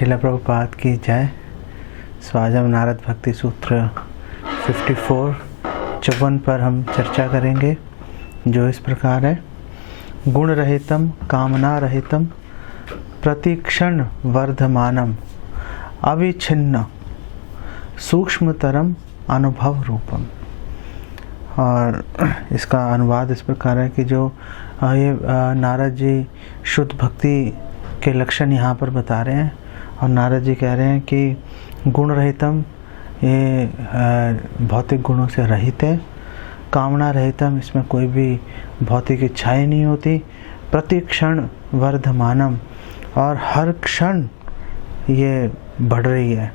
श्रील प्रभुपाद की जय। स्वाजम नारद भक्ति सूत्र 54 पर हम चर्चा करेंगे, जो इस प्रकार है। गुण रहितम कामना रहितम प्रतिक्षण वर्धमानम अविच्छिन्न सूक्ष्मतरम अनुभव रूपम। और इसका अनुवाद इस प्रकार है कि जो ये नारद जी शुद्ध भक्ति के लक्षण यहाँ पर बता रहे हैं। और नारद जी कह रहे हैं कि गुण रहितम, ये भौतिक गुणों से रहित है। कामना रहितम, इसमें कोई भी भौतिक इच्छाएं नहीं होती। प्रति क्षण वर्धमानम, और हर क्षण ये बढ़ रही है।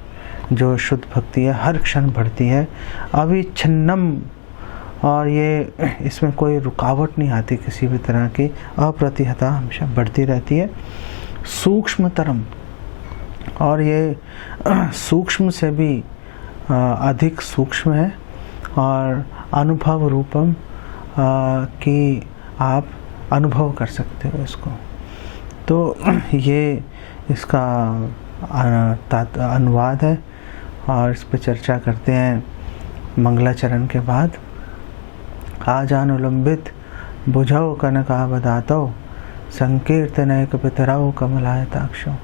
जो शुद्ध भक्ति है हर क्षण बढ़ती है। अविच्छिन्नम, और ये इसमें कोई रुकावट नहीं आती किसी भी तरह की। अप्रतिहता, हमेशा बढ़ती रहती है। सूक्ष्मतरम, और ये सूक्ष्म से भी अधिक सूक्ष्म है। और अनुभव रूपम, कि आप अनुभव कर सकते हो इसको। तो ये इसका अनुवाद है और इस पर चर्चा करते हैं मंगलाचरण के बाद। आजानुलंबित बुझौ कनकावदातौ संकीर्तनैक पितरौ कमलायताक्षौ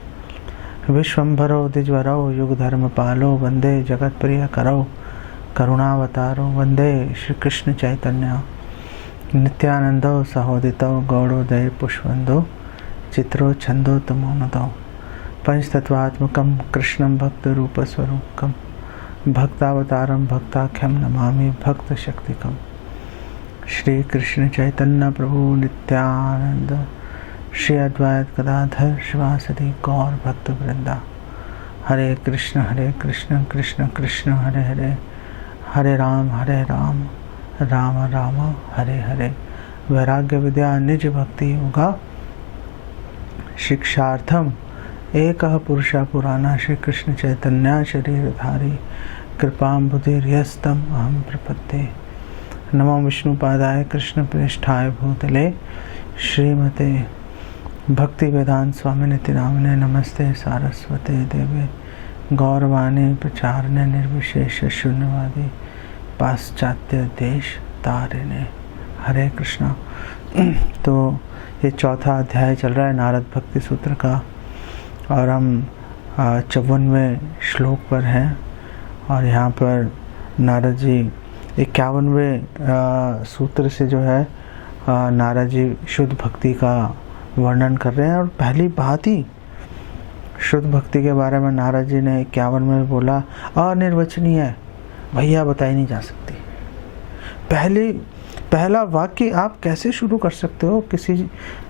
विश्वम्भरो द्विजवरौ युग धर्म पालो वंदे जगत प्रिय करौ करुणावतारो वंदे श्री कृष्ण चैतन्य नित्यानंदो सहोदितौ गौड़ोदय पुष्पवंदो चित्रो छंदो तमोनदौ पंचतत्वात्मकं कृष्णं भक्त रूप स्वरूपकं भक्तावतारं भक्ताख्यं नमामि भक्त शक्तिकं। श्री कृष्ण चैतन्य प्रभु नित्यानंद श्री अद्वैत गदाधर शिवासदि गौर भक्त वृंदा। हरे कृष्ण कृष्ण कृष्ण हरे हरे, हरे राम राम राम हरे हरे। वैराग्य विद्या निज भक्ति योगा शिक्षार्थम एक पुरुष पुराना श्री कृष्ण चैतन्य शरीरधारी कृपाम्बुधिर्यस्तम अहम प्रपद्ये। नमो विष्णुपादाय कृष्ण प्रेष्ठाय भूतले श्रीमते भक्ति वेदांत स्वामिनिति नामिने नमस्ते सारस्वते देवे गौरवाणी प्रचारणे निर्विशेष शून्यवादी पाश्चात्य देश तारिणे। हरे कृष्णा। तो ये चौथा अध्याय चल रहा है नारद भक्ति सूत्र का, और हम 54वें श्लोक पर हैं। और यहाँ पर नारद जी 51वें सूत्र से जो है नारद जी शुद्ध भक्ति का वर्णन कर रहे हैं। और पहली बात ही शुद्ध भक्ति के बारे में नारद जी ने 51 में बोला, अनिर्वचनीय है, भैया बताई नहीं जा सकती। पहला वाक्य आप कैसे शुरू कर सकते हो किसी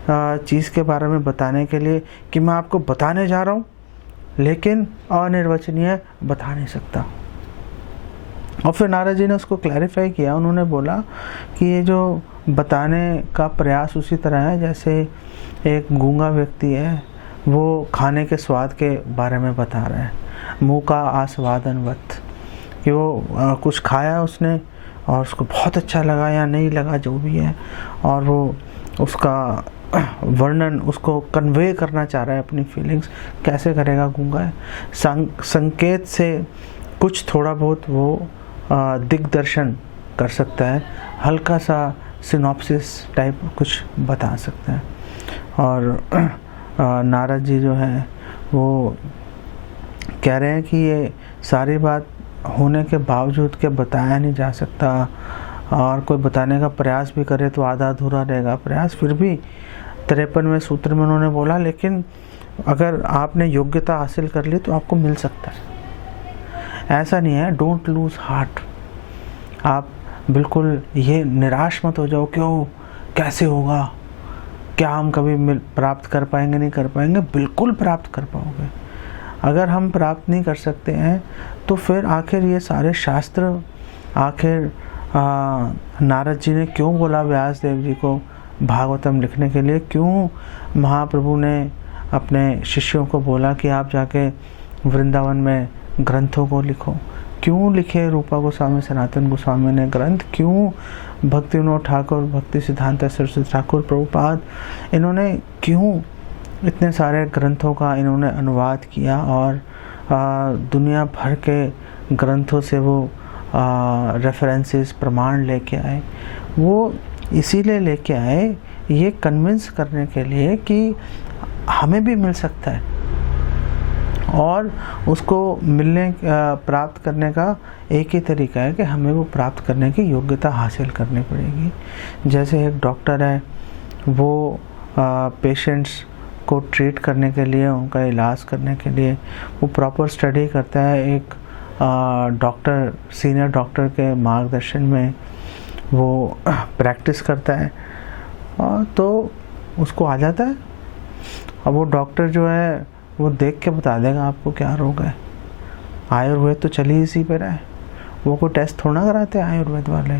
चीज़ के बारे में बताने के लिए कि मैं आपको बताने जा रहा हूँ, लेकिन अनिर्वचनीय बता नहीं सकता। और फिर नारद जी ने उसको क्लैरिफाई किया। उन्होंने बोला कि ये जो बताने का प्रयास उसी तरह है जैसे एक गूंगा व्यक्ति है, वो खाने के स्वाद के बारे में बता रहा है, मुँह का आस्वादनवत, कि वो कुछ खाया उसने और उसको बहुत अच्छा लगा या नहीं लगा, जो भी है, और वो उसका वर्णन उसको कन्वे करना चाह रहा है अपनी फीलिंग्स। कैसे करेगा गूंगा है? संकेत से कुछ थोड़ा बहुत वो दिग्दर्शन कर सकता है, हल्का सा सिनॉप्सिस टाइप कुछ बता सकता है। और नारद जी जो है वो कह रहे हैं कि ये सारी बात होने के बावजूद के बताया नहीं जा सकता, और कोई बताने का प्रयास भी करे तो आधा अधूरा रहेगा प्रयास। फिर भी 53वें सूत्र में उन्होंने बोला, लेकिन अगर आपने योग्यता हासिल कर ली तो आपको मिल सकता है। ऐसा नहीं है, डोंट लूज हार्ट। आप बिल्कुल ये निराश मत हो जाओ, क्यों, कैसे होगा, क्या हम कभी प्राप्त कर पाएंगे, नहीं कर पाएंगे। बिल्कुल प्राप्त कर पाओगे। अगर हम प्राप्त नहीं कर सकते हैं तो फिर आखिर ये सारे शास्त्र, आखिर नारद जी ने क्यों बोला व्यास देव जी को भागवतम लिखने के लिए, क्यों महाप्रभु ने अपने शिष्यों को बोला कि आप जाके वृंदावन में ग्रंथों को लिखो, क्यों लिखे रूपा गोस्वामी सनातन गोस्वामी ने ग्रंथ, क्यों भक्ति विनोद ठाकुर, भक्ति सिद्धांत सरस्वती ठाकुर, प्रभुपाद, इन्होंने क्यों इतने सारे ग्रंथों का इन्होंने अनुवाद किया और दुनिया भर के ग्रंथों से वो रेफरेंसेस प्रमाण लेके आए। वो इसीलिए लेके आए ये कन्विंस करने के लिए कि हमें भी मिल सकता है, और उसको मिलने प्राप्त करने का एक ही तरीका है कि हमें वो प्राप्त करने की योग्यता हासिल करनी पड़ेगी। जैसे एक डॉक्टर है, वो पेशेंट्स को ट्रीट करने के लिए, उनका इलाज करने के लिए वो प्रॉपर स्टडी करता है। एक डॉक्टर, सीनियर डॉक्टर के मार्गदर्शन में वो प्रैक्टिस करता है, और तो उसको आ जाता है। अब वो डॉक्टर जो है वो देख के बता देगा आपको क्या रोग है। आयुर्वेद तो चली इसी पर है, वो कोई टेस्ट थोड़ा कराते हैं आयुर्वेद वाले।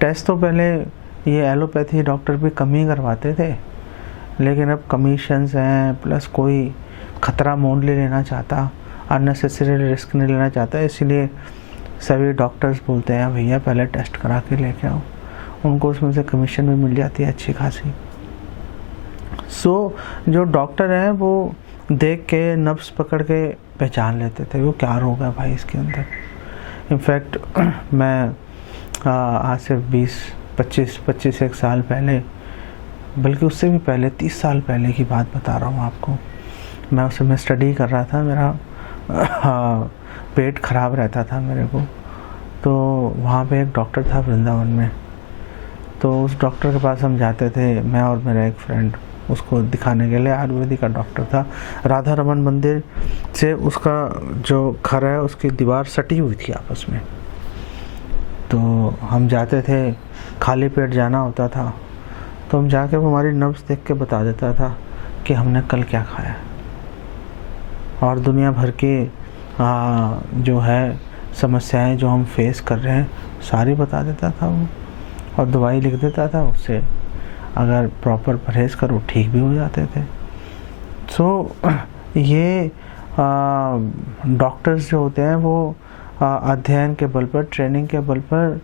टेस्ट तो पहले ये एलोपैथी डॉक्टर भी कम ही करवाते थे, लेकिन अब कमीशंस हैं, प्लस कोई ख़तरा मोल नहीं लेना चाहता, अननेसेसरी रिस्क नहीं लेना चाहता, इसीलिए सभी डॉक्टर्स बोलते हैं भैया पहले टेस्ट करा के लेके आओ। उनको उसमें से कमीशन भी मिल जाती है अच्छी खासी। जो डॉक्टर हैं वो देख के नब्ज़ पकड़ के पहचान लेते थे वो क्या रोग है भाई इसके अंदर। इनफैक्ट मैं आज से 25 एक साल पहले, बल्कि उससे भी पहले 30 साल पहले की बात बता रहा हूँ आपको। मैं उस समय स्टडी कर रहा था, मेरा पेट ख़राब रहता था मेरे को। तो वहाँ पे एक डॉक्टर था वृंदावन में, तो उस डॉक्टर के पास हम जाते थे, मैं और मेरा एक फ्रेंड, उसको दिखाने के लिए। आयुर्वेदिक का डॉक्टर था। राधा रमन मंदिर से उसका जो घर है उसकी दीवार सटी हुई थी आपस में। तो हम जाते थे, खाली पेट जाना होता था, तो हम जाके वो हमारी नब्ज़ देख के बता देता था कि हमने कल क्या खाया, और दुनिया भर की जो है समस्याएं जो हम फेस कर रहे हैं सारी बता देता था वो, और दवाई लिख देता था। उससे अगर प्रॉपर परहेज करो ठीक भी हो जाते थे। ये डॉक्टर्स जो होते हैं वो अध्ययन के बल पर, ट्रेनिंग के बल पर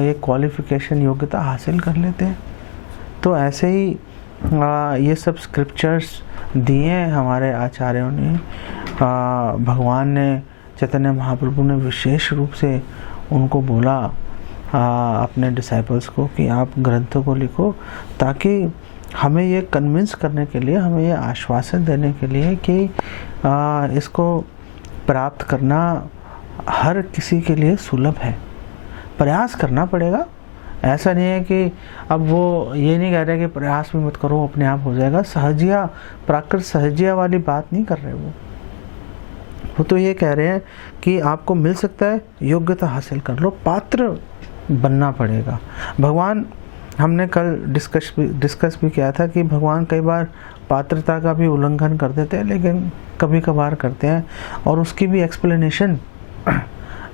ये क्वालिफ़िकेशन, योग्यता हासिल कर लेते हैं। तो ऐसे ही ये सब स्क्रिप्चर्स दिए हैं हमारे आचार्यों ने। भगवान ने, चैतन्य महाप्रभु ने विशेष रूप से उनको बोला अपने डिसाइपल्स को कि आप ग्रंथों को लिखो, ताकि हमें ये कन्विंस करने के लिए, हमें ये आश्वासन देने के लिए कि इसको प्राप्त करना हर किसी के लिए सुलभ है। प्रयास करना पड़ेगा। ऐसा नहीं है कि अब वो ये नहीं कह रहे कि प्रयास भी मत करो अपने आप हो जाएगा। सहजिया, प्राकृत सहजिया वाली बात नहीं कर रहे वो तो ये कह रहे हैं कि आपको मिल सकता है, योग्यता हासिल कर लो, पात्र बनना पड़ेगा। भगवान, हमने कल डिस्कस भी किया था कि भगवान कई बार पात्रता का भी उल्लंघन कर देते हैं, लेकिन कभी कभार करते हैं, और उसकी भी एक्सप्लेनेशन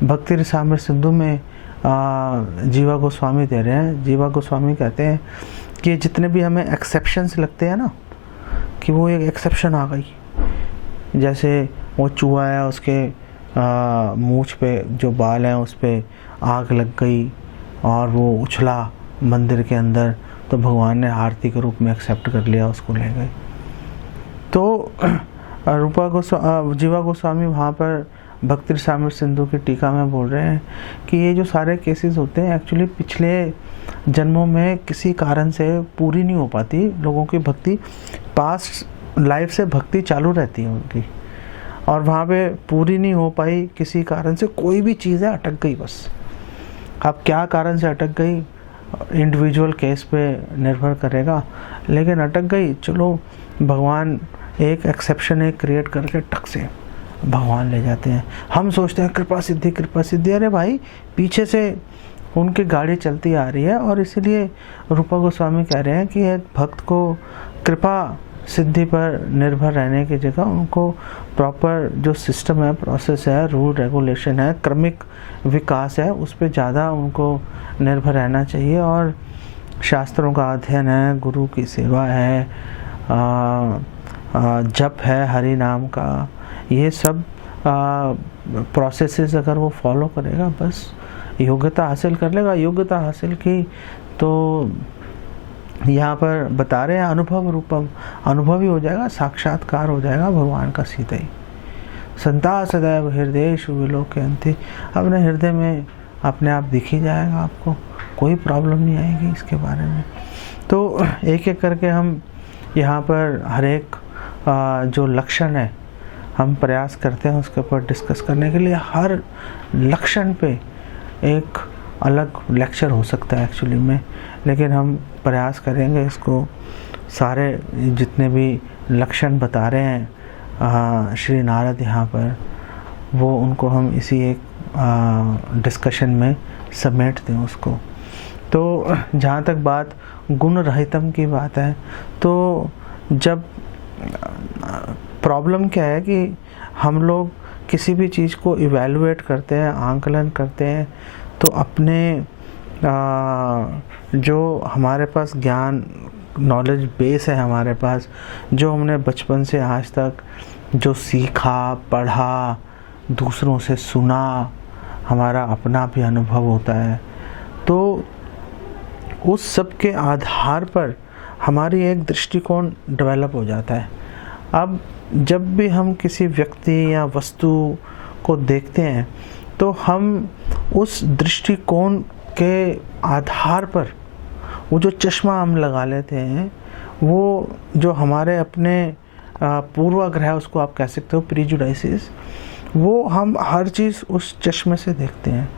भक्ति रसामृत सिंधु में जीवा गोस्वामी दे रहे हैं। जीवा गोस्वामी कहते हैं कि जितने भी हमें एक्सेप्शंस लगते हैं ना, कि वो एक एक्सेप्शन आ गई, जैसे वो चूहा है, उसके मूंछ पे जो बाल हैं उस पे आग लग गई और वो उछला मंदिर के अंदर, तो भगवान ने आरती के रूप में एक्सेप्ट कर लिया, उसको ले गए। तो जीवा गोस्वामी वहाँ पर भक्ति रसामृत सिंधु की टीका में बोल रहे हैं कि ये जो सारे केसेस होते हैं एक्चुअली पिछले जन्मों में किसी कारण से पूरी नहीं हो पाती लोगों की भक्ति, पास्ट लाइफ से भक्ति चालू रहती है उनकी, और वहाँ पे पूरी नहीं हो पाई किसी कारण से, कोई भी चीज़ है अटक गई बस। अब क्या कारण से अटक गई इंडिविजुअल केस पे निर्भर करेगा, लेकिन अटक गई, चलो भगवान एक एक्सेप्शन एक क्रिएट करके टक से भगवान ले जाते हैं। हम सोचते हैं कृपा सिद्धि, अरे भाई पीछे से उनकी गाड़ी चलती आ रही है, और इसीलिए रूपा गोस्वामी कह रहे हैं कि एक भक्त को कृपा सिद्धि पर निर्भर रहने की जगह उनको प्रॉपर जो सिस्टम है, प्रोसेस है, रूल रेगुलेशन है, क्रमिक विकास है, उस पर ज़्यादा उनको निर्भर रहना चाहिए। और शास्त्रों का अध्ययन है, गुरु की सेवा है, जप है हरि नाम का, ये सब प्रोसेसेस अगर वो फॉलो करेगा बस योग्यता हासिल कर लेगा। योग्यता हासिल की तो यहाँ पर बता रहे हैं अनुभव रूपम, अनुभव ही हो जाएगा, साक्षात्कार हो जाएगा भगवान का सीधा ही। संता सदैव हृदयेषु विलोकयन्ति, अपने हृदय में अपने आप दिख ही जाएगा आपको, कोई प्रॉब्लम नहीं आएगी इसके बारे में। तो एक एक करके हम यहाँ पर हर एक जो लक्षण है हम प्रयास करते हैं उसके ऊपर डिस्कस करने के लिए। हर लक्षण पे एक अलग लेक्चर हो सकता है एक्चुअली में, लेकिन हम प्रयास करेंगे इसको सारे जितने भी लक्षण बता रहे हैं श्री नारद यहाँ पर, वो उनको हम इसी एक डिस्कशन में समेट दें उसको। तो जहाँ तक बात गुण रहितम की बात है, तो जब प्रॉब्लम क्या है कि हम लोग किसी भी चीज़ को इवैल्यूएट करते हैं, आंकलन करते हैं, तो अपने जो हमारे पास ज्ञान नॉलेज बेस है हमारे पास, जो हमने बचपन से आज तक जो सीखा पढ़ा, दूसरों से सुना, हमारा अपना भी अनुभव होता है, तो उस सब के आधार पर हमारी एक दृष्टिकोण डेवलप हो जाता है। अब जब भी हम किसी व्यक्ति या वस्तु को देखते हैं तो हम उस दृष्टिकोण के आधार पर वो जो चश्मा हम लगा लेते हैं, वो जो हमारे अपने पूर्वाग्रह उसको आप कह सकते हो, प्रीजुडाइसिस, वो हम हर चीज़ उस चश्मे से देखते हैं।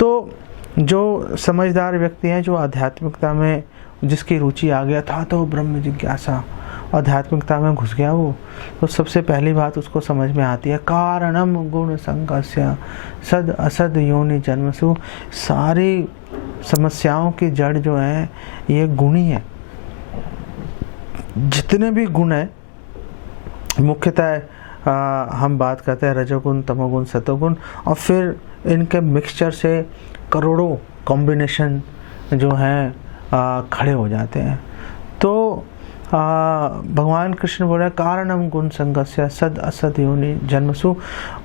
तो जो समझदार व्यक्ति हैं, जो आध्यात्मिकता में जिसकी रुचि आ गया था तो ब्रह्म जिज्ञासा, आध्यात्मिकता में घुस गया वो, तो सबसे पहली बात उसको समझ में आती है कारणम गुण संगस्य सद असद योनि जन्मसु। सारी समस्याओं की जड़ जो है ये गुण ही है। जितने भी गुण है मुख्यतः हम बात करते हैं रजोगुण, तमोगुण, सतोगुण, और फिर इनके मिक्सचर से करोड़ों कॉम्बिनेशन जो हैं खड़े हो जाते हैं। तो भगवान कृष्ण बोले कारणम गुण संगस्य सद असद योनि जन्मसु।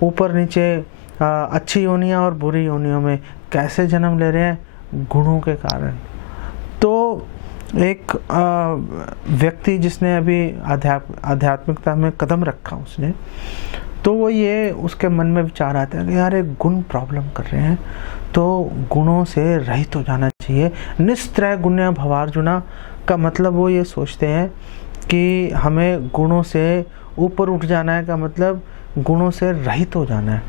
ऊपर नीचे अच्छी योनियां और बुरी योनियों में कैसे जन्म ले रहे हैं? गुणों के कारण। तो एक व्यक्ति जिसने अभी आध्यात्मिकता में कदम रखा उसने, तो वो ये उसके मन में विचार आता है कि यार एक गुण प्रॉब्लम कर रहे हैं, तो गुणों से रहित हो जाना चाहिए। निस्त्रय गुण्य भवार्जुना का मतलब वो ये सोचते हैं कि हमें गुणों से ऊपर उठ जाना है, का मतलब गुणों से रहित हो जाना है,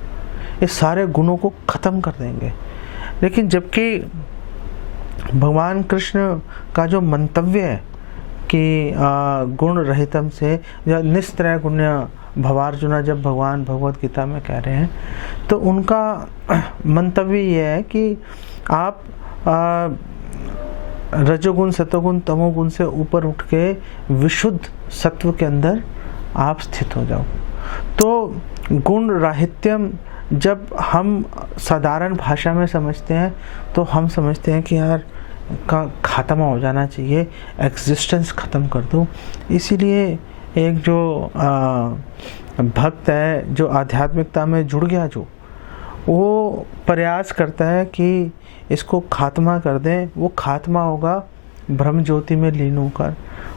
ये सारे गुणों को ख़त्म कर देंगे। लेकिन जबकि भगवान कृष्ण का जो मंतव्य है कि गुण रहितम से या निस्त्रय गुण्य भवार्जुना, जब भगवान भगवत गीता में कह रहे हैं, तो उनका मंतव्य ये है कि आप रजोगुण, सतोगुण, तमोगुण से ऊपर उठ के विशुद्ध सत्व के अंदर आप स्थित हो जाओ। तो गुण राहित्यम जब हम साधारण भाषा में समझते हैं तो हम समझते हैं कि यार का ख़त्म हो जाना चाहिए, एग्जिस्टेंस ख़त्म कर दो। इसीलिए एक जो भक्त है, जो आध्यात्मिकता में जुड़ गया, जो वो प्रयास करता है कि इसको खात्मा कर दें। वो खात्मा होगा ब्रह्म ज्योति में लीन होकर,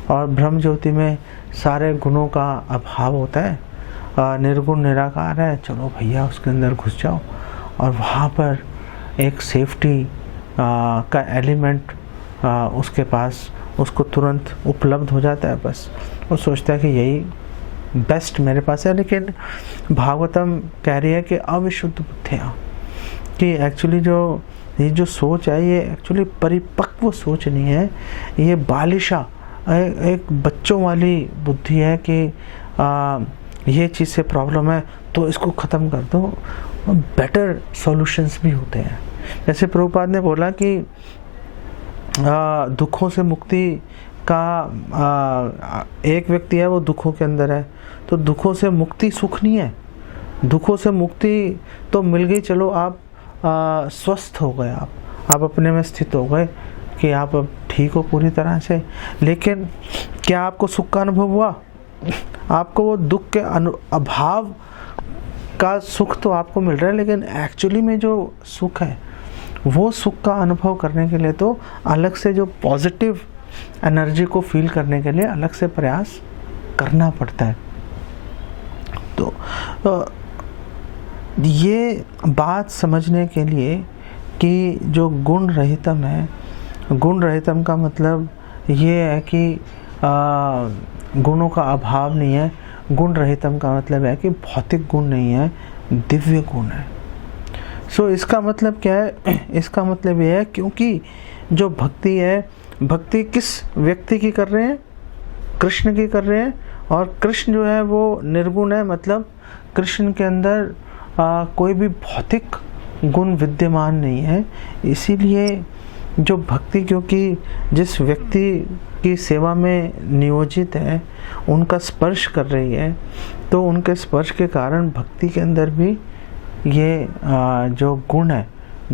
और ब्रह्म ज्योति में सारे गुणों का अभाव होता है, निर्गुण निराकार है। चलो भैया उसके अंदर घुस जाओ, और वहाँ पर एक सेफ्टी का एलिमेंट उसके पास उसको तुरंत उपलब्ध हो जाता है। बस वो सोचता है कि यही बेस्ट मेरे पास है। लेकिन भागवतम कह रही है कि अविशुद्ध बुद्धियाँ, कि एक्चुअली जो ये जो सोच है ये एक्चुअली परिपक्व सोच नहीं है, ये बालिशा एक बच्चों वाली बुद्धि है कि ये चीज़ से प्रॉब्लम है तो इसको ख़त्म कर दो। बेटर सॉल्यूशंस भी होते हैं। जैसे प्रभुपाद ने बोला कि दुखों से मुक्ति का एक व्यक्ति है, वो दुखों के अंदर है, तो दुखों से मुक्ति सुख नहीं है। दुखों से मुक्ति तो मिल गई, चलो आप स्वस्थ हो गए, आप अपने में स्थित हो गए कि आप अब ठीक हो पूरी तरह से। लेकिन क्या आपको सुख का अनुभव हुआ? आपको वो दुख के अभाव का सुख तो आपको मिल रहा है, लेकिन एक्चुअली में जो सुख है वो सुख का अनुभव करने के लिए तो अलग से जो पॉजिटिव एनर्जी को फील करने के लिए अलग से प्रयास करना पड़ता है। तो ये बात समझने के लिए कि जो गुण रहितम है, गुण रहितम का मतलब ये है कि गुणों का अभाव नहीं है। गुण रहितम का मतलब है कि भौतिक गुण नहीं है, दिव्य गुण है। सो इसका मतलब क्या है? इसका मतलब ये है क्योंकि जो भक्ति है, भक्ति किस व्यक्ति की कर रहे हैं? कृष्ण की कर रहे हैं। और कृष्ण जो है वो निर्गुण है, मतलब कृष्ण के अंदर कोई भी भौतिक गुण विद्यमान नहीं है। इसीलिए जो भक्ति, क्योंकि जिस व्यक्ति की सेवा में नियोजित है, उनका स्पर्श कर रही है, तो उनके स्पर्श के कारण भक्ति के अंदर भी ये जो गुण है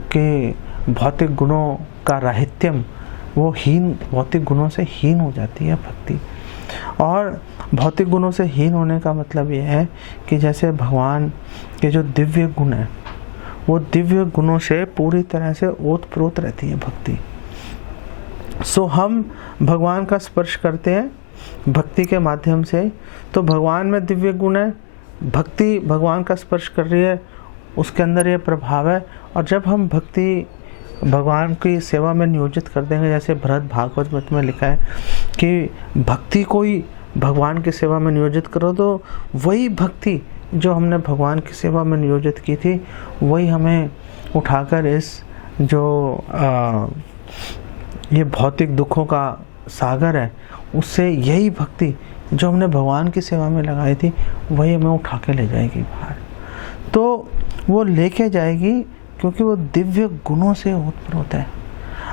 कि भौतिक गुणों का राहित्यम, वो हीन, भौतिक गुणों से हीन हो जाती है भक्ति। और भौतिक गुणों से हीन होने का मतलब ये है कि जैसे भगवान के जो दिव्य गुण है, वो दिव्य गुणों से पूरी तरह से ओतप्रोत रहती है भक्ति। सो हम भगवान का स्पर्श करते हैं भक्ति के माध्यम से, तो भगवान में दिव्य गुण है, भक्ति भगवान का स्पर्श कर रही है, उसके अंदर ये प्रभाव है। और जब हम भक्ति भगवान की सेवा में नियोजित कर देंगे, जैसे भरत भागवत में लिखा है कि भक्ति को ही भगवान की सेवा में नियोजित करो, तो वही भक्ति जो हमने भगवान की सेवा में नियोजित की थी, वही हमें उठाकर इस जो ये भौतिक दुखों का सागर है, उससे यही भक्ति जो हमने भगवान की सेवा में लगाई थी, वही हमें उठा के ले जाएगी बाहर। तो वो लेके जाएगी क्योंकि वो दिव्य गुणों से ओतप्रोत है।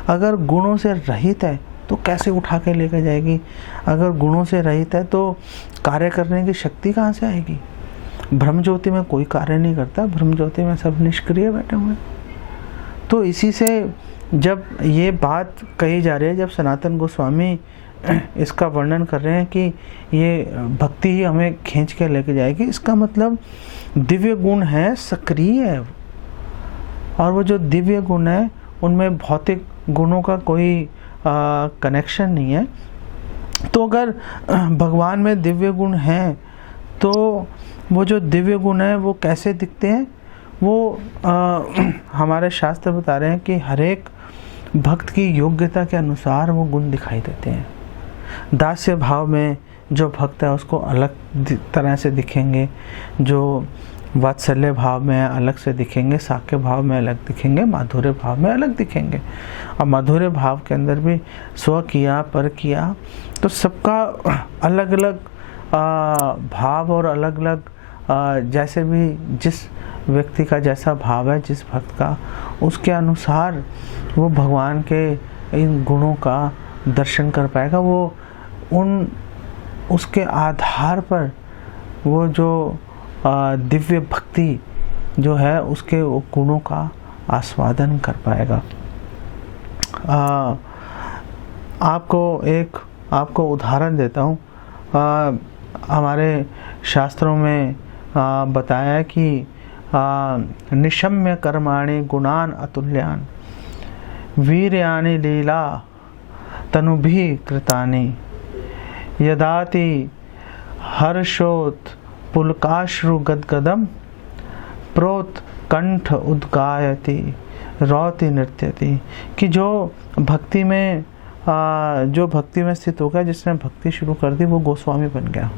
अगर गुणों से रहित है तो कैसे उठा के लेके जाएगी? अगर गुणों से रहित है तो कार्य करने की शक्ति कहाँ से आएगी? ब्रह्म ज्योति में कोई कार्य नहीं करता, ब्रह्म ज्योति में सब निष्क्रिय बैठे हुए। तो इसी से जब ये बात कही जा रही है, जब सनातन गोस्वामी इसका वर्णन कर रहे हैं कि ये भक्ति ही हमें खींच के लेके जाएगी, इसका मतलब दिव्य गुण है, सक्रिय है। और वो जो दिव्य गुण है, उनमें भौतिक गुणों का कोई कनेक्शन नहीं है। तो अगर भगवान में दिव्य गुण हैं, तो वो जो दिव्य गुण है वो कैसे दिखते हैं? वो हमारे शास्त्र बता रहे हैं कि हर एक भक्त की योग्यता के अनुसार वो गुण दिखाई देते हैं। दास्य भाव में जो भक्त है उसको अलग तरह से दिखेंगे, जो वात्सल्य भाव में अलग से दिखेंगे, साक्य भाव में अलग दिखेंगे, माधुर्य भाव में अलग दिखेंगे। और माधुर्य भाव के अंदर भी स्व किया, पर किया, तो सबका अलग अलग भाव और अलग अलग जैसे भी जिस व्यक्ति का जैसा भाव है, जिस भक्त का, उसके अनुसार वो भगवान के इन गुणों का दर्शन कर पाएगा। वो उसके आधार पर वो जो दिव्य भक्ति जो है उसके गुणों का आस्वादन कर पाएगा। आपको उदाहरण देता हूँ। हमारे शास्त्रों में बताया है कि निशम्य कर्माणि गुणान अतुल्यान वीर्यानि लीला तनुभिः कृतानि यदाति हर्षोत पुलकाश्रु गदगदम प्रोत कंठ उद्गायति रौति नृत्यति। कि जो भक्ति में स्थित हो गया, जिसने भक्ति शुरू कर दी, वो गोस्वामी बन गया।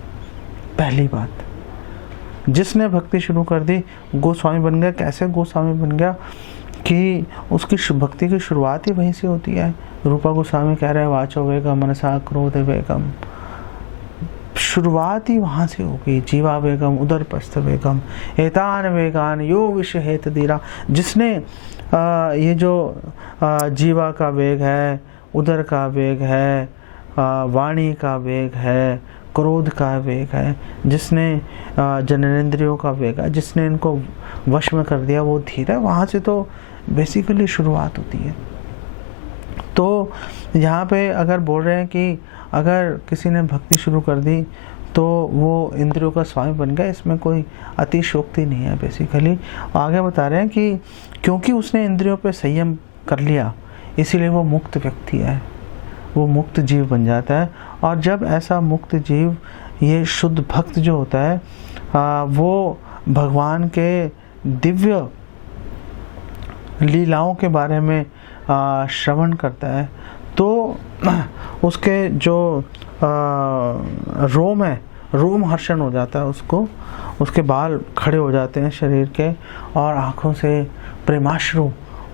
पहली बात, जिसने भक्ति शुरू कर दी गोस्वामी बन गया। कैसे गोस्वामी बन गया? कि उसकी भक्ति की शुरुआत ही वहीं से होती है। रूपा गोस्वामी कह रहे हैं वाचो वेगम मनसा क्रोध वेगम, शुरुआत ही वहाँ से होगी। जीवा वेगम उदरपस्थ वेगम एतान वेगान यो विषय हेत धीरा। जिसने ये जो जीवा का वेग है, उदर का वेग है, वाणी का वेग है, क्रोध का वेग है, जिसने जननेंद्रियों का वेग है, जिसने इनको वश में कर दिया, वो धीर है। वहाँ से तो बेसिकली शुरुआत होती है। तो यहाँ पे अगर बोल रहे हैं कि अगर किसी ने भक्ति शुरू कर दी तो वो इंद्रियों का स्वामी बन गया, इसमें कोई अतिशयोक्ति नहीं है। बेसिकली आगे बता रहे हैं कि क्योंकि उसने इंद्रियों पे संयम कर लिया, इसीलिए वो मुक्त व्यक्ति है। वो मुक्त जीव बन जाता है। और जब ऐसा मुक्त जीव, ये शुद्ध भक्त जो होता है, वो भगवान के दिव्य लीलाओं के बारे में श्रवण करता है, तो उसके जो रोम है, रोम हर्षण हो जाता है उसको, उसके बाल खड़े हो जाते हैं शरीर के, और आँखों से प्रेमाश्रु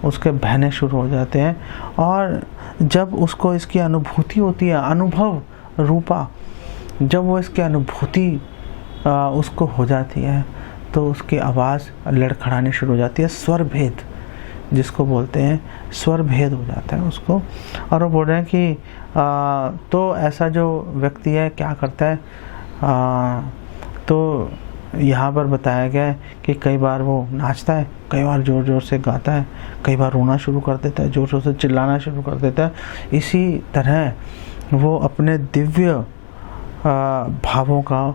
उसके बहने शुरू हो जाते हैं। और जब उसको इसकी अनुभूति होती है, अनुभव रूपा, जब वो इसकी अनुभूति उसको हो जाती है, तो उसकी आवाज़ लड़खड़ानी शुरू हो जाती है, स्वर भेद जिसको बोलते हैं, स्वर भेद हो जाता है उसको। और वो बोल रहे हैं कि तो ऐसा जो व्यक्ति है क्या करता है, तो यहाँ पर बताया गया है कि कई बार वो नाचता है, कई बार ज़ोर ज़ोर से गाता है, कई बार रोना शुरू कर देता है, ज़ोर ज़ोर से चिल्लाना शुरू कर देता है। इसी तरह वो अपने दिव्य भावों का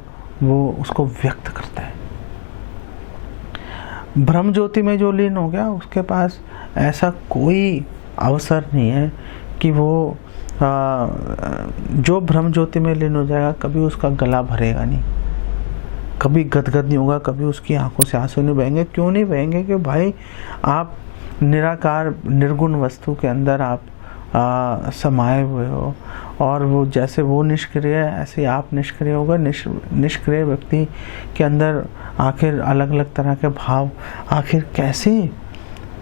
वो उसको व्यक्त करता है। ब्रह्म ज्योति में जो लीन हो गया, उसके पास ऐसा कोई अवसर नहीं है कि वो जो ब्रह्म ज्योति में लीन हो जाएगा, कभी उसका गला भरेगा नहीं, कभी गदगद नहीं होगा, कभी उसकी आंखों से आंसू नहीं बहेंगे। क्यों नहीं बहेंगे? कि भाई आप निराकार निर्गुण वस्तु के अंदर आप समाये हुए हो, और वो जैसे वो निष्क्रिय है ऐसे आप निष्क्रिय होगा। निष्क्रिय व्यक्ति के अंदर आखिर अलग अलग तरह के भाव आखिर कैसे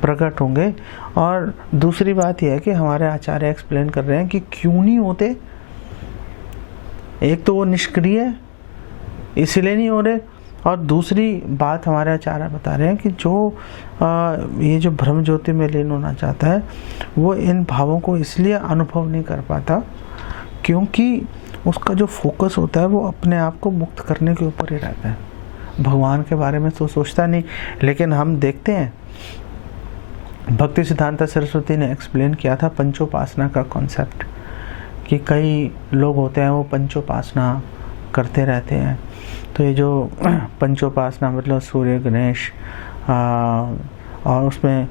प्रकट होंगे। और दूसरी बात यह है कि हमारे आचार्य एक्सप्लेन कर रहे हैं कि क्यों नहीं होते। एक तो वो निष्क्रिय है इसलिए नहीं हो रहे, और दूसरी बात हमारे आचार्य बता रहे हैं कि जो ये जो ब्रह्म ज्योति में लीन होना चाहता है, वो इन भावों को इसलिए अनुभव नहीं कर पाता क्योंकि उसका जो फोकस होता है वो अपने आप को मुक्त करने के ऊपर ही रहता है, भगवान के बारे में तो सोचता नहीं। लेकिन हम देखते हैं भक्ति सिद्धांत सरस्वती ने एक्सप्लेन किया था पंचोपासना का कॉन्सेप्ट, कि कई लोग होते हैं वो पंचोपासना करते रहते हैं। तो ये जो पंचोपासना मतलब सूर्य, गणेश, और उसमें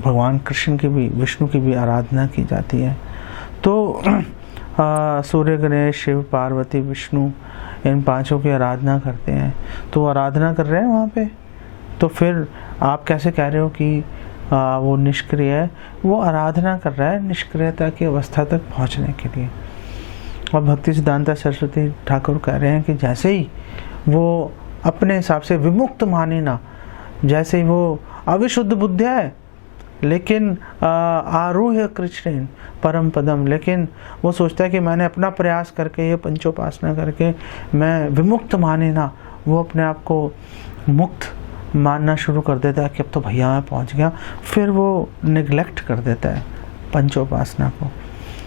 भगवान कृष्ण की भी, विष्णु की भी आराधना की जाती है। तो सूर्य, गणेश, शिव, पार्वती, विष्णु, इन पांचों की आराधना करते हैं। तो वो आराधना कर रहे हैं वहाँ पे, तो फिर आप कैसे कह रहे हो कि वो निष्क्रिय है? वो आराधना कर रहा है निष्क्रियता की अवस्था तक पहुँचने के लिए। और भक्ति सिद्धांत सरस्वती ठाकुर कह रहे हैं कि जैसे ही वो अपने हिसाब से विमुक्त माने ना, जैसे ही वो अविशुद्ध बुद्धि है लेकिन आरूह्य कृष्ण परम पदम, लेकिन वो सोचता है कि मैंने अपना प्रयास करके, ये पंचोपासना करके मैं विमुक्त माने ना, वो अपने आप को मुक्त मानना शुरू कर देता है कि अब तो भैया मैं पहुंच गया। फिर वो निगलेक्ट कर देता है पंचोपासना को,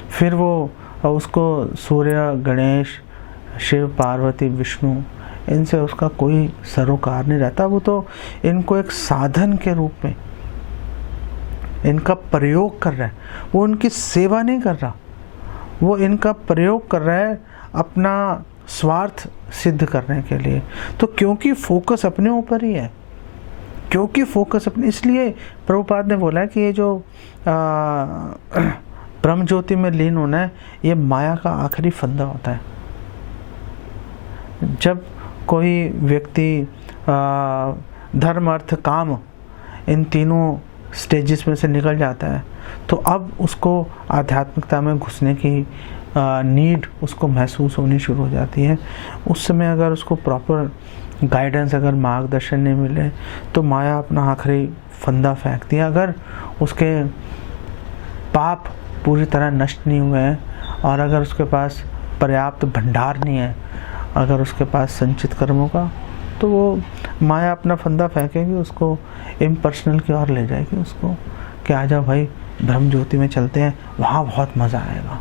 फिर वो उसको सूर्य, गणेश, शिव, पार्वती, विष्णु, इनसे उसका कोई सरोकार नहीं रहता। वो तो इनको एक साधन के रूप में इनका प्रयोग कर रहा है, वो उनकी सेवा नहीं कर रहा, वो इनका प्रयोग कर रहा है अपना स्वार्थ सिद्ध करने के लिए। तो क्योंकि फोकस अपने ऊपर ही है, क्योंकि फोकस अपने, इसलिए प्रभुपाद ने बोला है कि ये जो ब्रह्म ज्योति में लीन होना है, ये माया का आखिरी फंदा होता है। जब कोई व्यक्ति धर्म, अर्थ, काम, इन तीनों स्टेजेस में से निकल जाता है, तो अब उसको आध्यात्मिकता में घुसने की नीड उसको महसूस होनी शुरू हो जाती है। उस समय अगर उसको प्रॉपर गाइडेंस, अगर मार्गदर्शन नहीं मिले, तो माया अपना आखिरी फंदा फेंकती है। अगर उसके पाप पूरी तरह नष्ट नहीं हुए हैं, और अगर उसके पास पर्याप्त भंडार नहीं है, अगर उसके पास संचित कर्मों का, तो वो माया अपना फंदा फेंकेगी, उसको इम्पर्सनल की ओर ले जाएगी उसको, कि आजा भाई ब्रह्म ज्योति में चलते हैं, वहाँ बहुत मज़ा आएगा।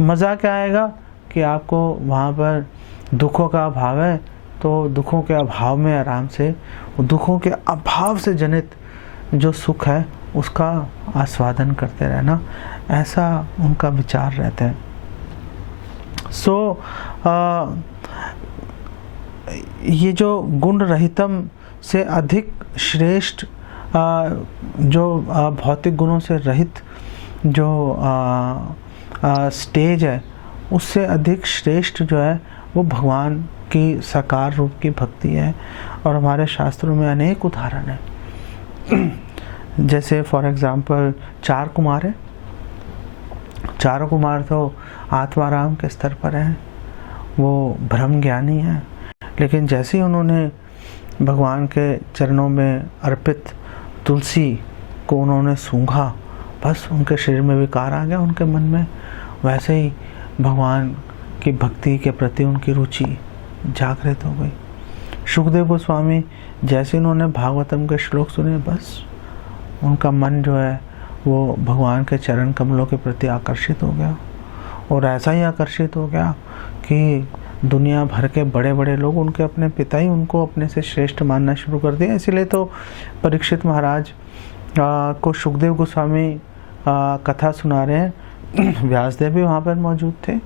मज़ा क्या आएगा कि आपको वहाँ पर दुखों का अभाव है, तो दुखों के अभाव में आराम से, दुखों के अभाव से जनित जो सुख है उसका आस्वादन करते रहना, ऐसा उनका विचार रहता है। ये जो गुण रहितम से अधिक श्रेष्ठ, जो भौतिक गुणों से रहित जो स्टेज है उससे अधिक श्रेष्ठ जो है वो भगवान की साकार रूप की भक्ति है। और हमारे शास्त्रों में अनेक उदाहरण हैं। जैसे फॉर एग्जांपल 4 कुमार है, चारों कुमार तो आत्माराम के स्तर पर हैं, वो ब्रह्म ज्ञानी हैं, लेकिन जैसे ही उन्होंने भगवान के चरणों में अर्पित तुलसी को उन्होंने सूंघा, बस उनके शरीर में विकार आ गया, उनके मन में। वैसे ही भगवान की भक्ति के प्रति उनकी रुचि जागृत हो गई। सुखदेव गोस्वामी जैसे उन्होंने भागवतम के श्लोक सुने, बस उनका मन जो है वो भगवान के चरण कमलों के प्रति आकर्षित हो गया। और ऐसा ही आकर्षित हो गया कि दुनिया भर के बड़े बड़े लोग, उनके अपने पिता ही उनको अपने से श्रेष्ठ मानना शुरू कर दिया। इसीलिए तो परीक्षित महाराज को सुखदेव गोस्वामी कथा सुना रहे हैं। व्यासदेव भी वहाँ पर मौजूद थे,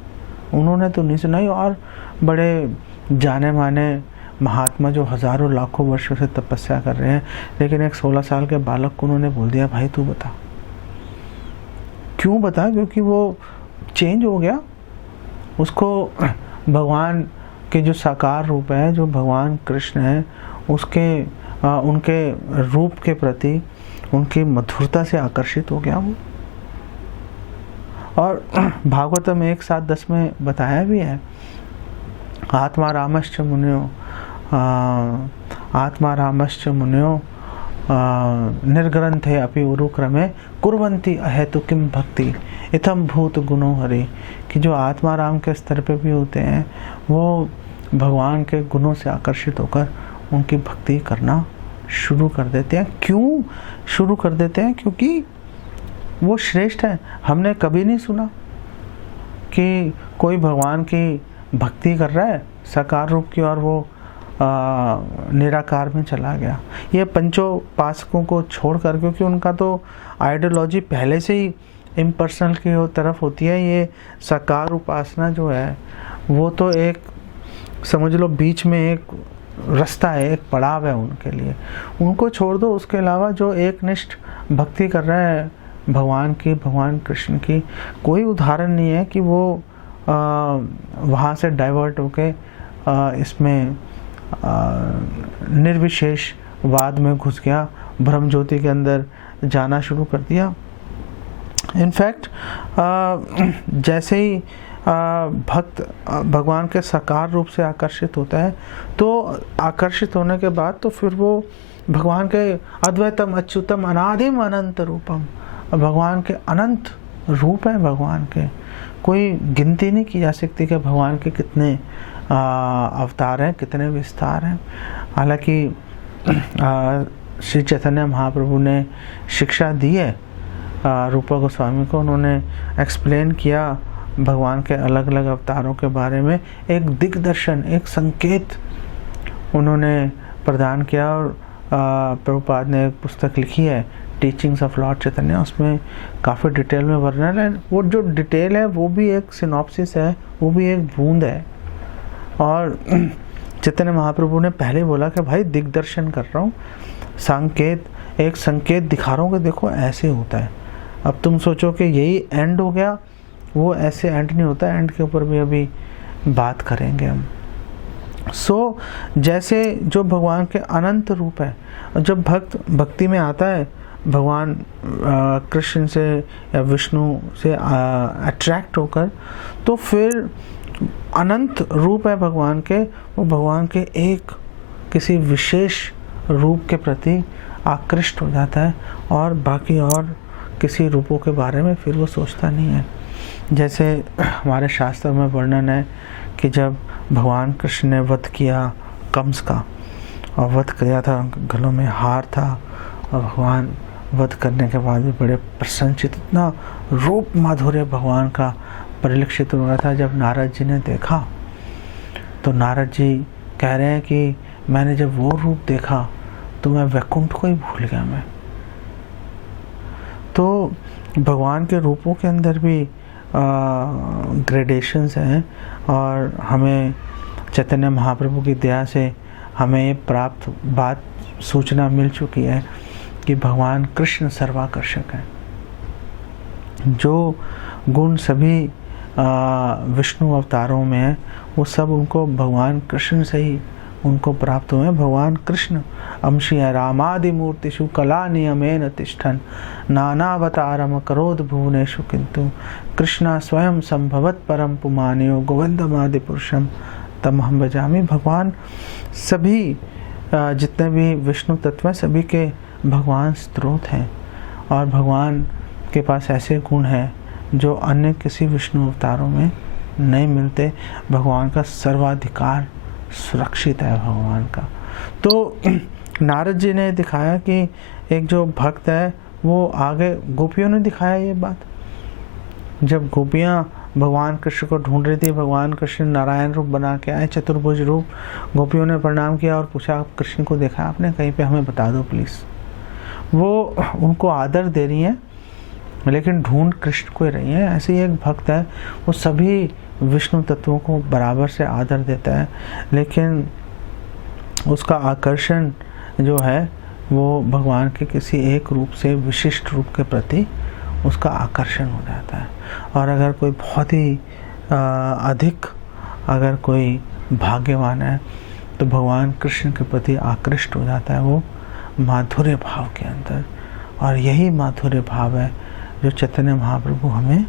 उन्होंने तो नहीं सुनाई। और बड़े जाने माने महात्मा जो हजारों लाखों वर्षों से तपस्या कर रहे हैं, लेकिन एक 16 साल के बालक को उन्होंने बोल दिया, भाई तू बता। क्यों बता? क्योंकि वो चेंज हो गया। उसको भगवान के जो साकार रूप है, जो भगवान कृष्ण है, उसके उनके रूप के प्रति उनकी मधुरता से आकर्षित हो गया वो। और भागवतम 1:7-10 में बताया भी है, आत्मा रामश्च मुनियो निर्ग्रंथे अपि उरुक्रमे कुर्वन्ति अहेतु किम भक्ति इतम भूत गुणो हरि। कि जो आत्मा राम के स्तर पे भी होते हैं, वो भगवान के गुणों से आकर्षित होकर उनकी भक्ति करना शुरू कर देते हैं। क्यों शुरू कर देते हैं? क्योंकि वो श्रेष्ठ है। हमने कभी नहीं सुना कि कोई भगवान की भक्ति कर रहा है साकार रूप की और वो निराकार में चला गया। ये पंचोपासकों को छोड़कर, क्योंकि उनका तो आइडियोलॉजी पहले से ही इम्पर्सनल की तरफ होती है। ये साकार उपासना जो है वो तो एक समझ लो बीच में एक रास्ता है, एक पड़ाव है उनके लिए। उनको छोड़ दो। उसके अलावा जो एक निष्ठ भक्ति कर रहा है भगवान की, भगवान कृष्ण की, कोई उदाहरण नहीं है कि वो वहाँ से डाइवर्ट होके इसमें निर्विशेषवाद में घुस गया, ब्रह्म ज्योति के अंदर जाना शुरू कर दिया। इनफैक्ट जैसे ही भक्त भगवान के साकार रूप से आकर्षित होता है, तो आकर्षित होने के बाद तो फिर वो भगवान के अद्वैतम अच्युतम अनादिम अनंत रूपम, भगवान के अनंत रूप है। भगवान के कोई गिनती नहीं की जा सकती कि भगवान के कितने अवतार हैं, कितने विस्तार हैं। हालांकि श्री चैतन्य महाप्रभु ने शिक्षा दी है रूपा गोस्वामी को। उन्होंने एक्सप्लेन किया भगवान के अलग अलग अवतारों के बारे में, एक दिग्दर्शन, एक संकेत उन्होंने प्रदान किया। और प्रभुपाद ने एक पुस्तक लिखी है टीचिंग्स ऑफ लॉर्ड चैतन्य, उसमें काफ़ी डिटेल में वर्णन है। वो जो डिटेल है वो भी एक सिनॉप्सिस है, वो भी एक बूंद है। और चैतन्य महाप्रभु ने पहले बोला कि भाई दिग्दर्शन कर रहा हूँ, संकेत, एक संकेत दिखा रहा हूँ कि देखो ऐसे होता है। अब तुम सोचो कि यही एंड हो गया, वो ऐसे एंड नहीं होता। एंड के ऊपर भी अभी बात करेंगे हम। सो जैसे जो भगवान के अनंत रूप है, जब भक्त भक्ति में आता है भगवान कृष्ण से या विष्णु से अट्रैक्ट होकर, तो फिर अनंत रूप है भगवान के, वो भगवान के एक किसी विशेष रूप के प्रति आकृष्ट हो जाता है और बाकी और किसी रूपों के बारे में फिर वो सोचता नहीं है। जैसे हमारे शास्त्र में वर्णन है कि जब भगवान कृष्ण ने वध किया कंस का, और वध किया था, गलों में हार था, और भगवान वध करने के बाद भी बड़े प्रसन्नचित, इतना रूप माधुर्य भगवान का परिलक्षित हो रहा था। जब नारद जी ने देखा तो नारद जी कह रहे हैं कि मैंने जब वो रूप देखा तो मैं वैकुंठ को ही भूल गया मैं। तो भगवान के रूपों के अंदर भी ग्रेडेशंस हैं, और हमें चैतन्य महाप्रभु की दया से हमें ये प्राप्त बात सूचना मिल चुकी है कि भगवान कृष्ण सर्वाकर्षक है। जो गुण सभी विष्णु अवतारों में है, वो सब उनको भगवान कृष्ण से ही उनको प्राप्त हुए। भगवान कृष्ण अंशीय रामादि मूर्तिषु कला नियमेन तिष्ठन् नानावतारम करोद भुवनेषु किंतु कृष्णा स्वयं संभवत परम पुमान्यो गोविंदमादि पुरुषम तमहम भजामि। भगवान सभी जितने भी विष्णु तत्व हैं सभी के भगवान स्रोत हैं, और भगवान के पास ऐसे गुण हैं जो अन्य किसी विष्णु अवतारों में नहीं मिलते। भगवान का सर्वाधिकार सुरक्षित है भगवान का। तो नारद जी ने दिखाया कि एक जो भक्त है वो आगे, गोपियों ने दिखाया ये बात। जब गोपियाँ भगवान कृष्ण को ढूंढ रही थी, भगवान कृष्ण नारायण रूप बना के आए, चतुर्भुज रूप। गोपियों ने प्रणाम किया और पूछा, कृष्ण को देखा आपने कहीं पे, हमें बता दो प्लीज़। वो उनको आदर दे रही हैं लेकिन ढूंढ कृष्ण को ही रही हैं। ऐसे ही एक भक्त है, वो सभी विष्णु तत्वों को बराबर से आदर देता है, लेकिन उसका आकर्षण जो है वो भगवान के किसी एक रूप से, विशिष्ट रूप के प्रति उसका आकर्षण हो जाता है। और अगर कोई बहुत ही अधिक अगर कोई भाग्यवान है तो भगवान कृष्ण के प्रति आकृष्ट हो जाता है वो माधुर्य भाव के अंदर। और यही माधुर्य भाव है जो चैतन्य महाप्रभु हमें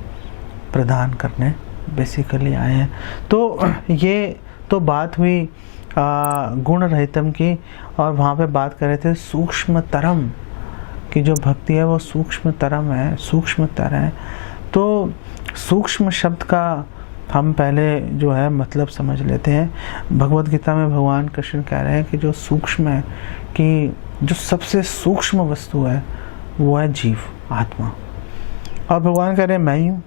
प्रदान करने बेसिकली आए हैं। तो ये तो बात हुई गुण रहितम की, और वहाँ पे बात कर रहे थे सूक्ष्मतरम की जो भक्ति है वो सूक्ष्मतरम है, सूक्ष्मतर है। तो सूक्ष्म शब्द का हम पहले जो है मतलब समझ लेते हैं। भगवत गीता में भगवान कृष्ण कह रहे हैं कि जो सूक्ष्म है, कि जो सबसे सूक्ष्म वस्तु है वो है जीव, आत्मा। और भगवान कह रहे हैं मैं ही हूँ।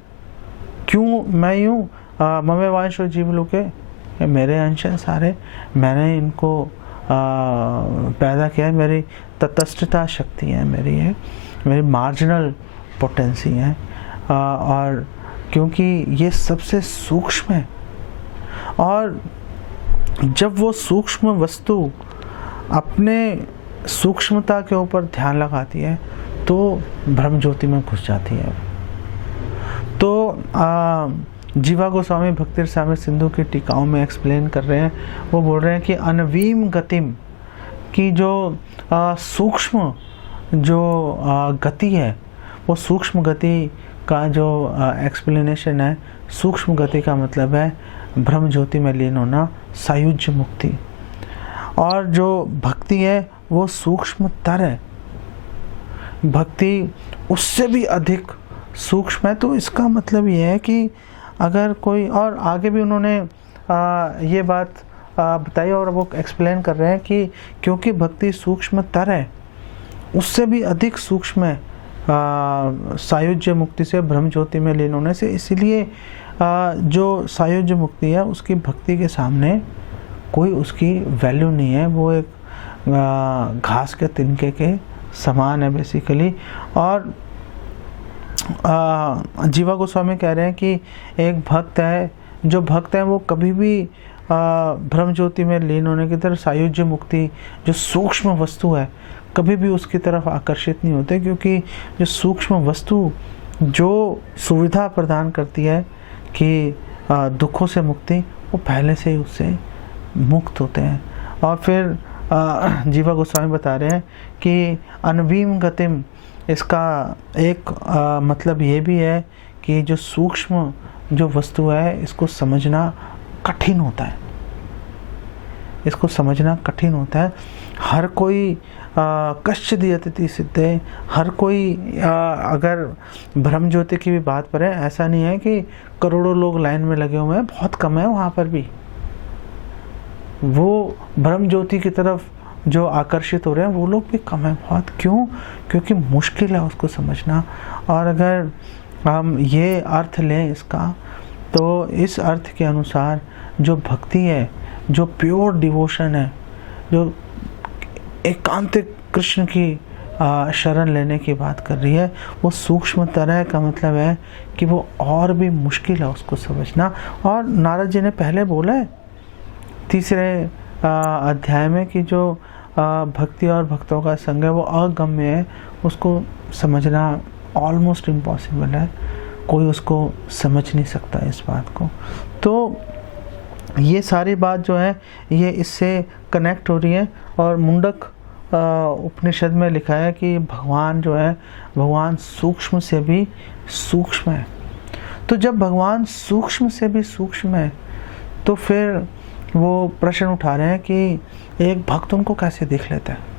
क्यों मैं ही हूँ? ममे वांशो जीव लोके, मेरे अंश हैं सारे, मैंने इनको पैदा किया है, मेरी तटस्थता शक्ति है, मेरी है, मेरी मार्जिनल पोटेंसी है। और क्योंकि ये सबसे सूक्ष्म है, और जब वो सूक्ष्म वस्तु अपने सूक्ष्मता के ऊपर ध्यान लगाती है तो ब्रह्म ज्योति में घुस जाती है। तो जीवा गोस्वामी भक्ति रसामृत सिंधु की टीकाओं में एक्सप्लेन कर रहे हैं, वो बोल रहे हैं कि अनवीम गतिम की जो सूक्ष्म जो गति है, वो सूक्ष्म गति का जो एक्सप्लेनेशन है, सूक्ष्म गति का मतलब है ब्रह्म ज्योति में लीन होना, सायुज्य मुक्ति। और जो भक्ति है वो सूक्ष्मतर है, भक्ति उससे भी अधिक सूक्ष्म है। तो इसका मतलब ये है कि अगर कोई, और आगे भी उन्होंने ये बात बताई और वो एक्सप्लेन कर रहे हैं कि क्योंकि भक्ति सूक्ष्मतर है, उससे भी अधिक सूक्ष्म है सायुज्य मुक्ति से, ब्रह्म ज्योति में लीन होने से। इसीलिए जो सायुज्य मुक्ति है उसकी भक्ति के सामने कोई उसकी वैल्यू नहीं है, वो एक घास के तिनके के समान है बेसिकली। और जीवा गोस्वामी कह रहे हैं कि एक भक्त है, जो भक्त है वो कभी भी ब्रह्म ज्योति में लीन होने की तरफ, सायुज्य मुक्ति जो सूक्ष्म वस्तु है, कभी भी उसकी तरफ आकर्षित नहीं होते, क्योंकि जो सूक्ष्म वस्तु जो सुविधा प्रदान करती है कि दुखों से मुक्ति, वो पहले से ही उससे मुक्त होते हैं। और फिर जीवा गोस्वामी बता रहे हैं कि अनवीम गतिम, इसका एक मतलब ये भी है कि जो सूक्ष्म जो वस्तु है इसको समझना कठिन होता है, इसको समझना कठिन होता है। हर कोई कश्चिद् यतति सिद्धे, हर कोई अगर ब्रह्म ज्योति की भी बात करें, ऐसा नहीं है कि करोड़ों लोग लाइन में लगे हुए हैं, बहुत कम है वहाँ पर भी। वो ब्रह्म ज्योति की तरफ जो आकर्षित हो रहे हैं वो लोग भी कम है बहुत। क्यों? क्योंकि मुश्किल है उसको समझना। और अगर हम ये अर्थ लें इसका, तो इस अर्थ के अनुसार जो भक्ति है, जो प्योर डिवोशन है, जो एकांतिक कृष्ण की शरण लेने की बात कर रही है, वो सूक्ष्म तरह का मतलब है कि वो और भी मुश्किल है उसको समझना। और नारद जी ने पहले बोला है तीसरे अध्याय में कि जो भक्ति और भक्तों का संग है वो अगम्य है, उसको समझना ऑलमोस्ट इम्पॉसिबल है। कोई उसको समझ नहीं सकता इस बात को। तो ये सारी बात जो है ये इससे कनेक्ट हो रही है। और मुंडक उपनिषद में लिखा है कि भगवान जो है, भगवान सूक्ष्म से भी सूक्ष्म है। तो जब भगवान सूक्ष्म से भी सूक्ष्म है तो फिर वो प्रश्न उठा रहे हैं कि एक भक्त उनको कैसे देख लेता है।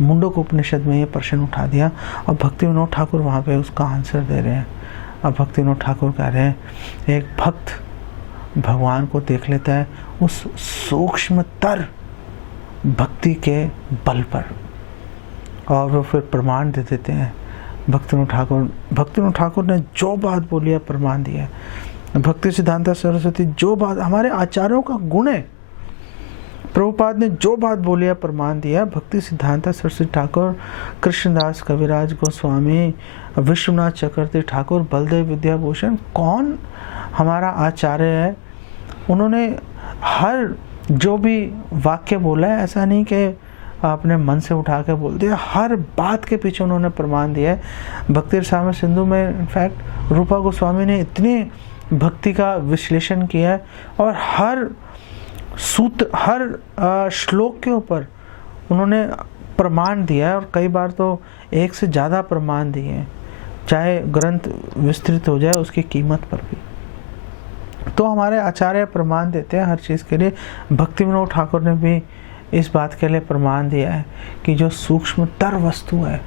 मुंडक उपनिषद में ये प्रश्न उठा दिया और भक्ति विनोद ठाकुर वहाँ पे उसका आंसर दे रहे हैं। अब भक्ति विनोद ठाकुर कह रहे हैं एक भक्त भगवान को देख लेता है उस सूक्ष्मतर भक्ति के बल पर, और वो फिर प्रमाण दे देते हैं। भक्ति विनोद ठाकुर ने जो बात बोली है प्रमाण दिया है। भक्ति सिद्धांत सरस्वती जो बात हमारे आचार्यों का गुण है, प्रभुपाद ने जो बात बोली है प्रमाण दिया। भक्ति सिद्धांत सरस्वती ठाकुर, कृष्णदास कविराज गोस्वामी, विश्वनाथ चक्रवर्ती ठाकुर, बलदेव विद्याभूषण, कौन हमारा आचार्य है, उन्होंने हर जो भी वाक्य बोला है ऐसा नहीं कि आपने मन से उठा के बोल दिया, हर बात के पीछे उन्होंने प्रमाण दिया है। भक्ति रसामृत सिंधु में इनफैक्ट रूपा गोस्वामी ने इतनी भक्ति का विश्लेषण किया है और हर सूत्र, हर श्लोक के ऊपर उन्होंने प्रमाण दिया है, और कई बार तो एक से ज़्यादा प्रमाण दिए हैं, चाहे ग्रंथ विस्तृत हो जाए उसकी कीमत पर भी। तो हमारे आचार्य प्रमाण देते हैं हर चीज़ के लिए। भक्ति विनोद ठाकुर ने भी इस बात के लिए प्रमाण दिया है कि जो सूक्ष्मतर वस्तु है,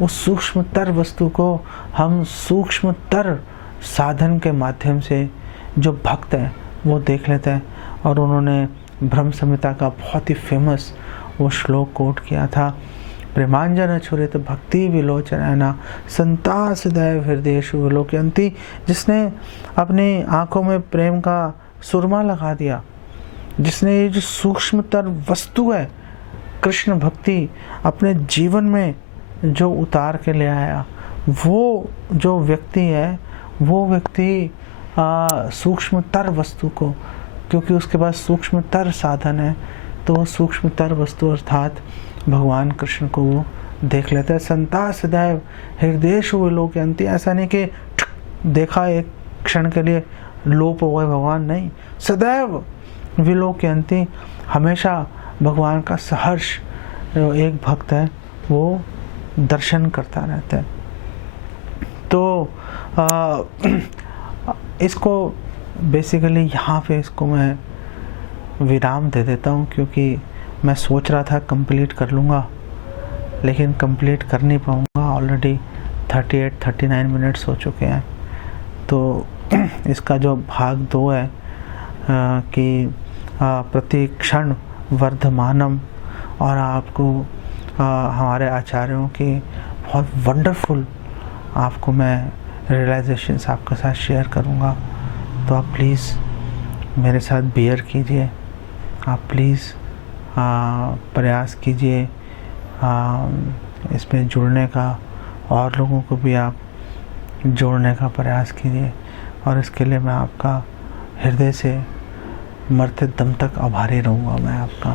उस सूक्ष्मतर वस्तु को हम सूक्ष्मतर साधन के माध्यम से जो भक्त है वो देख लेते हैं। और उन्होंने ब्रह्म संहिता का बहुत ही फेमस वो श्लोक कोट किया था, प्रेमांजन छुरित भक्ति विलोचनैना संता सदैव हृदयेषु विलोकयन्ति, जिसने अपनी आंखों में प्रेम का सुरमा लगा दिया, जिसने ये जो सूक्ष्मतर वस्तु है कृष्ण भक्ति अपने जीवन में जो उतार के ले आया, वो जो व्यक्ति है वो व्यक्ति सूक्ष्मतर वस्तु को, क्योंकि उसके पास सूक्ष्मतर साधन है, तो वो सूक्ष्मतर वस्तु अर्थात भगवान कृष्ण को वो देख लेता है। संता सदैव हृदयेषु विलोकयन्ति, ऐसा नहीं कि देखा एक क्षण के लिए लोप हो गए भगवान, नहीं, सदैव विलोकयन्ति, हमेशा भगवान का सहर्ष जो एक भक्त है वो दर्शन करता रहता है। तो इसको बेसिकली यहाँ पे इसको मैं विराम दे देता हूँ, क्योंकि मैं सोच रहा था कंप्लीट कर लूँगा लेकिन कंप्लीट कर नहीं पाऊँगा। ऑलरेडी 38-39 मिनट्स हो चुके हैं। तो इसका जो भाग 2 है कि प्रति क्षण वर्धमानम, और आपको हमारे आचार्यों की बहुत वंडरफुल आपको मैं रियलाइजेशंस आपके साथ शेयर करूँगा। तो आप प्लीज़ मेरे साथ बेयर कीजिए, आप प्लीज़ प्रयास कीजिए इसमें जुड़ने का, और लोगों को भी आप जोड़ने का प्रयास कीजिए, और इसके लिए मैं आपका हृदय से मरते दम तक आभारी रहूँगा मैं आपका।